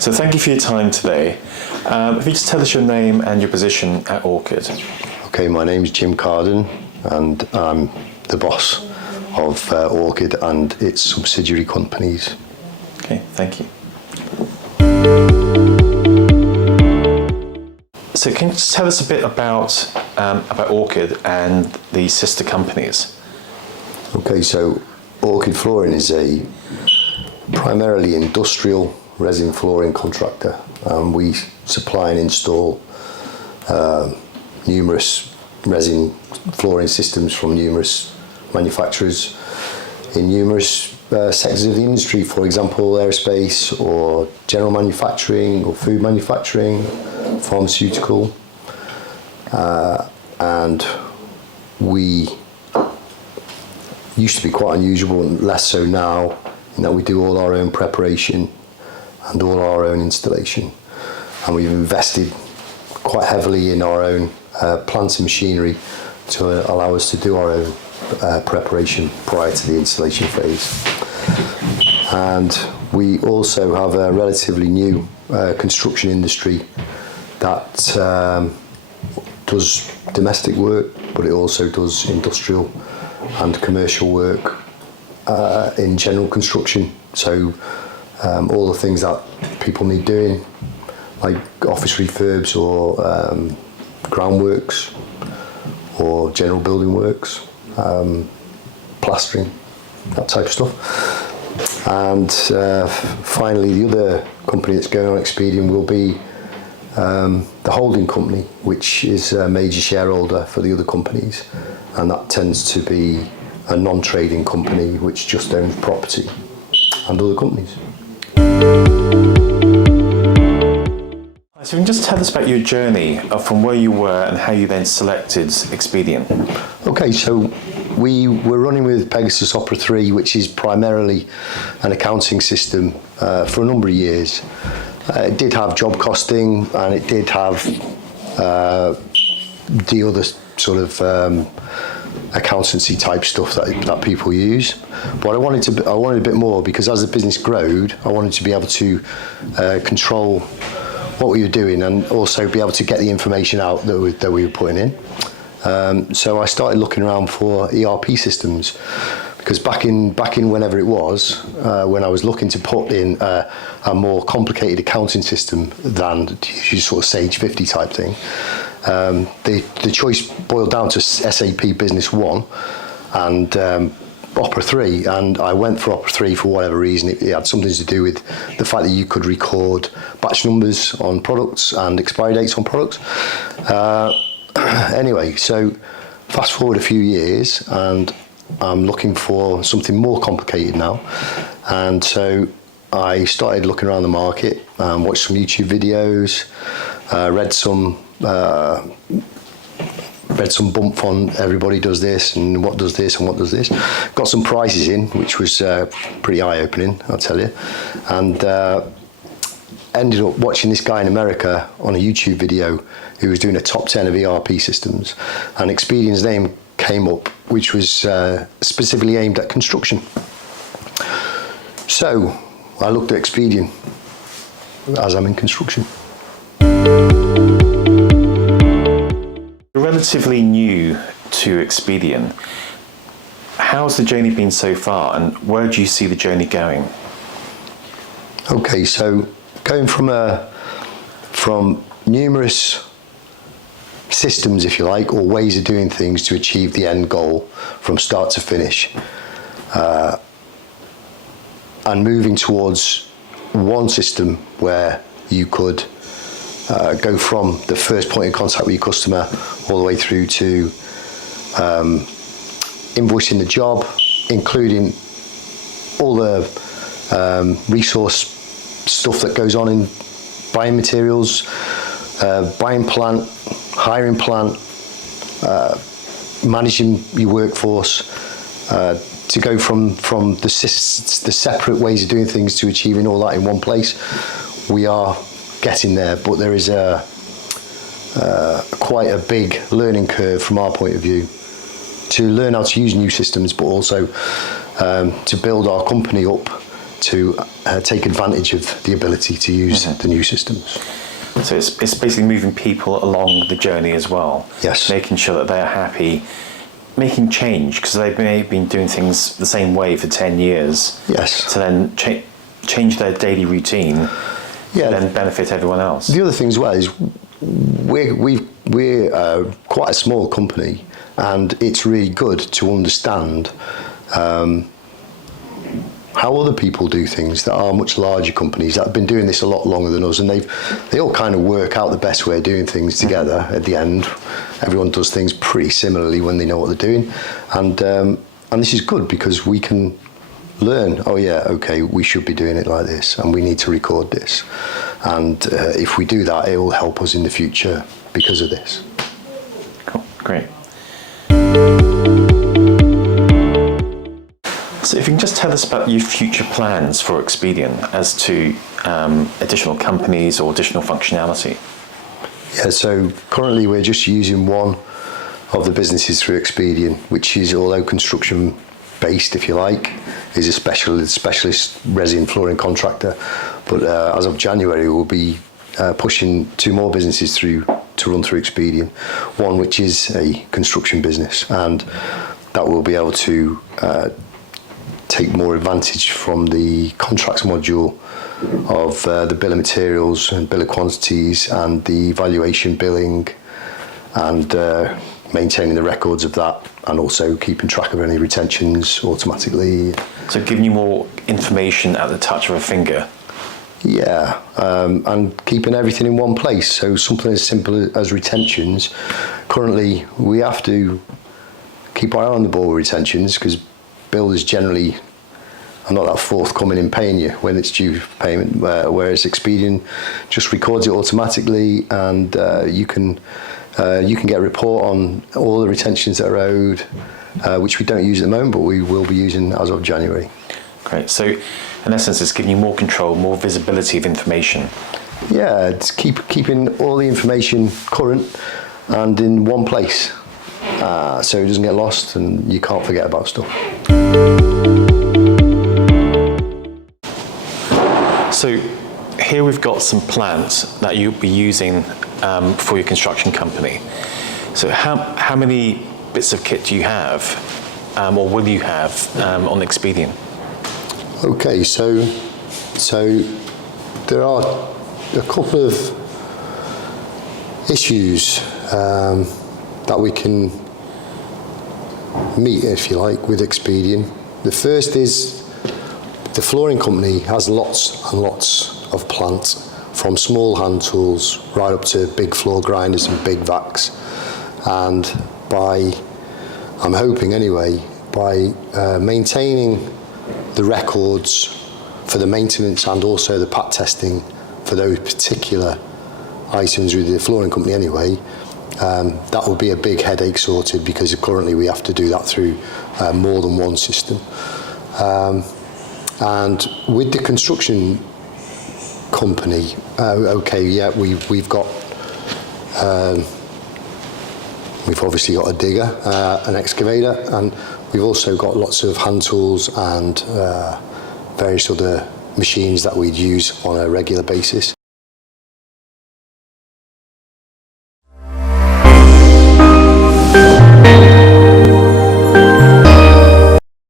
So thank you for your time today. If you just tell us your name and your position at Orchid. Okay, my name is Jim Carden and I'm the boss of Orchid and its subsidiary companies. Okay, thank you. So can you just tell us a bit about Orchid and the sister companies? Okay, so Orchid Flooring is a primarily industrial resin flooring contractor. We supply and install numerous resin flooring systems from numerous manufacturers in numerous sectors of the industry, for example aerospace or general manufacturing or food manufacturing, pharmaceutical, and we used to be quite unusual and less so now in that we do all our own preparation and all our own installation, and we've invested quite heavily in our own plants and machinery to allow us to do our own preparation prior to the installation phase. And we also have a relatively new construction industry that does domestic work, but it also does industrial and commercial work in general construction. So all the things that people need doing, like office refurbs or groundworks or general building works, plastering, that type of stuff. And finally, the other company that's going on, Xpedeon, will be the holding company, which is a major shareholder for the other companies, and that tends to be a non-trading company which just owns property and other companies. So you can just tell us about your journey from where you were and how you then selected Xpedeon. Okay, so we were running with Pegasus Opera 3, which is primarily an accounting system for a number of years. It did have job costing and it did have the other sort of accountancy type stuff that people use. But I wanted a bit more, because as the business growed, I wanted to be able to control what we were doing and also be able to get the information out that we were putting in. So I started looking around for ERP systems, because back in whenever it was, when I was looking to put in a more complicated accounting system than your sort of Sage 50 type thing, the choice boiled down to SAP Business One and Opera 3, and I went for Opera 3 for whatever reason. It had something to do with the fact that you could record batch numbers on products and expiry dates on products. Anyway, so fast forward a few years and I'm looking for something more complicated now, and so I started looking around the market, watched some YouTube videos, read some bump on everybody does this and what does this and what does this. Got some prices in, which was pretty eye-opening, I'll tell you, and ended up watching this guy in America on a YouTube video who was doing a top 10 of ERP systems, and Xpedeon's name came up, which was specifically aimed at construction. So I looked at Xpedeon as I'm in construction. You're relatively new to Xpedeon. How's the journey been so far, and where do you see the journey going? Okay, so going from numerous systems, if you like, or ways of doing things to achieve the end goal from start to finish, and moving towards one system where you could go from the first point of contact with your customer all the way through to invoicing the job, including all the resource stuff that goes on in buying materials, buying plant, hiring plant, managing your workforce, to go from the separate ways of doing things to achieving all that in one place. We are getting there, but there is quite a big learning curve from our point of view to learn how to use new systems, but also to build our company up to take advantage of the ability to use the new systems. So it's basically moving people along the journey as well. Yes. Making sure that they're happy, making change, because they may have been doing things the same way for 10 years. Yes. To then change their daily routine, Yeah. and then benefit everyone else. The other thing as well is we're quite a small company, and it's really good to understand how other people do things that are much larger companies that have been doing this a lot longer than us, and they all kind of work out the best way of doing things together. At the end, everyone does things pretty similarly when they know what they're doing, and this is good because we can learn. Oh yeah, okay, we should be doing it like this, and we need to record this, and if we do that, it will help us in the future because of this. Cool, great. So if you can just tell us about your future plans for Xpedeon as to additional companies or additional functionality. Yeah, so currently we're just using one of the businesses through Xpedeon, which is, although construction based, if you like, is a specialist resin flooring contractor. But as of January, we'll be pushing 2 more businesses through to run through Xpedeon. One which is a construction business, and that will be able to take more advantage from the contracts module of the bill of materials and bill of quantities and the valuation billing, and maintaining the records of that, and also keeping track of any retentions automatically. So giving you more information at the touch of a finger. Yeah, and keeping everything in one place. So something as simple as retentions. Currently, we have to keep our eye on the ball with retentions because builders generally are not that forthcoming in paying you when it's due for payment, whereas Xpedeon just records it automatically, and you can get a report on all the retentions that are owed, which we don't use at the moment, but we will be using as of January. Great. So in essence, it's giving you more control, more visibility of information. Yeah, it's keeping all the information current and in one place, so it doesn't get lost and you can't forget about stuff. So here we've got some plans that you'll be using for your construction company. So how many bits of kit do you have, or will you have on Xpedeon? Okay, so there are a couple of issues that we can meet, if you like, with Xpedeon. The first is the flooring company has lots and lots of plant, from small hand tools right up to big floor grinders and big vacs. And I'm hoping anyway, by maintaining the records for the maintenance and also the pat testing for those particular items with the flooring company anyway, that will be a big headache sorted, because currently we have to do that through more than one system. And with the construction company, okay, yeah, we've obviously got a digger, an excavator, and we've also got lots of hand tools and various other machines that we'd use on a regular basis.